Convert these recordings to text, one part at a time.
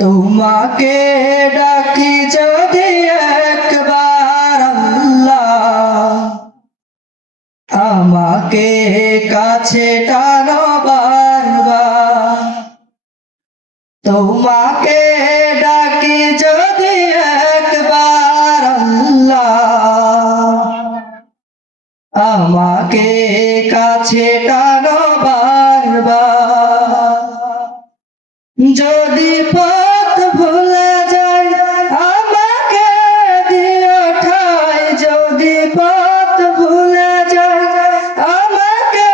তোমাকে ডাকি যদি একবার আল্লাহ, আমাকে কাছে টানো বারবার। তোমাকে ডাকি যদি একবার আল্লাহ, আমাকে কাছে টানো বারবার। যদি পথ ভুলে যাই আমাকে দিও ঠাই, যদি পথ ভুলে যাই আমাকে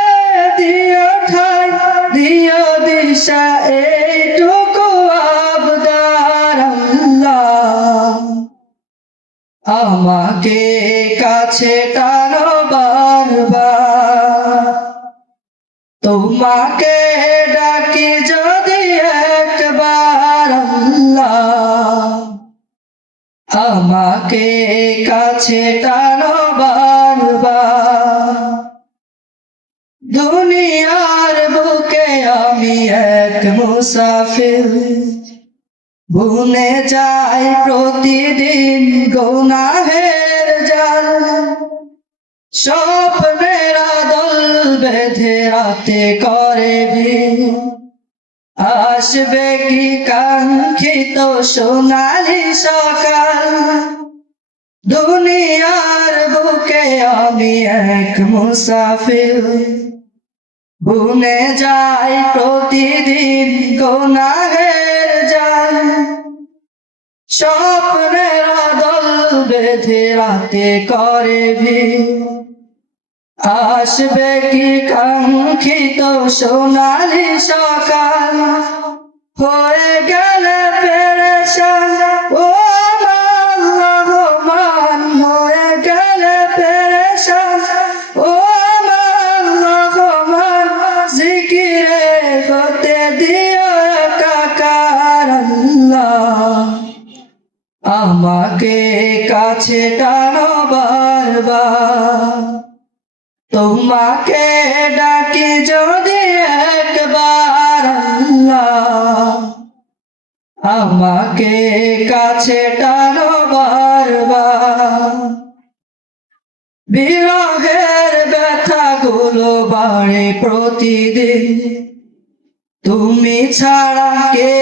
দিও ঠাই, দিও দিশা এইটুকু আবদার আল্লাহ, আমাকে কাছে টানো বারবার। তোমাকে ডাকি যদি একবার আল্লাহ, আমাকে কাছে টানো বারবার। দুনিয়ার বুকে আমি এক মুসাফির, বুনে যাই প্রতিদিন গুনাহের জাল। স্বপ্নের দল বেঁধে রাতে করে ভিড়, আসবে কি কাঙ্ক্ষিত সোনালি সকাল। দুনিয়ার বুকে আমি এক মুসাফির, বুনে যাই প্রতিদিন গুনাহের জাল। স্বপ্নের দল বেঁধে রাতে করে ভিড়, আসবে কি কাঙ্ক্ষিত সোনালি সকাল। হয়ে গেলে পেরেশান ও আমার রহমান, হয়ে গেলে পেরেশান ও আমার রহমান। জিকিরে হতে দিও একাকার আল্লাহ, আমাকে কাছে টানো বারবার। তোমাকে ডাকি যদি একবার আল্লাহ, আমাকে কাছে টানো বারবার। বিরহের ব্যথাগুলো বাড়ে প্রতিদিন, তুমি ছাড়া কে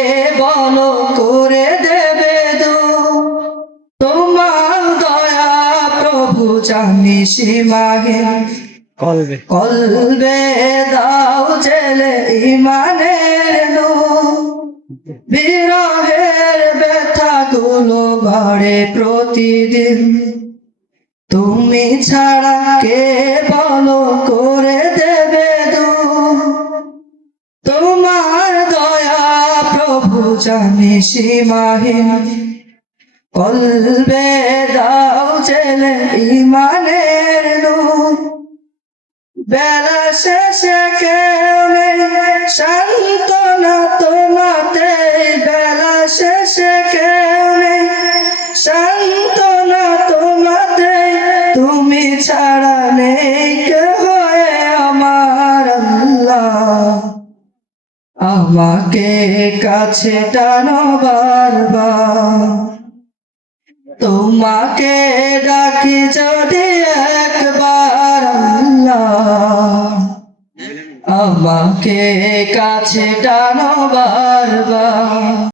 বলো করে দেবে দূর। তোমার দয়া প্রভু জানি সীমাহীন, কলবে দাও জেলে ইমানের নূর। বিরহের ব্যথাগুলো বাড়ে প্রতিদিন, তুমি ছাড়া কে বলো করে দেবে দূর। তোমার দয়া প্রভু জানি সীমাহীন, কলবে দাও জেলে ইমানের নূর। বেলা শেষে কেউ নেই সান্ত্বনা তোমাতে, বেলা শেষে কেউ নেই সান্ত্বনা তোমাতে। তুমি ছাড়া নেই কেহ আমার আল্লাহ, আমাকে কাছে টানো বারবার। তোমাকে ডাকি যদি একবার আল্লাহ, আমাকে কাছে টানো বারবার।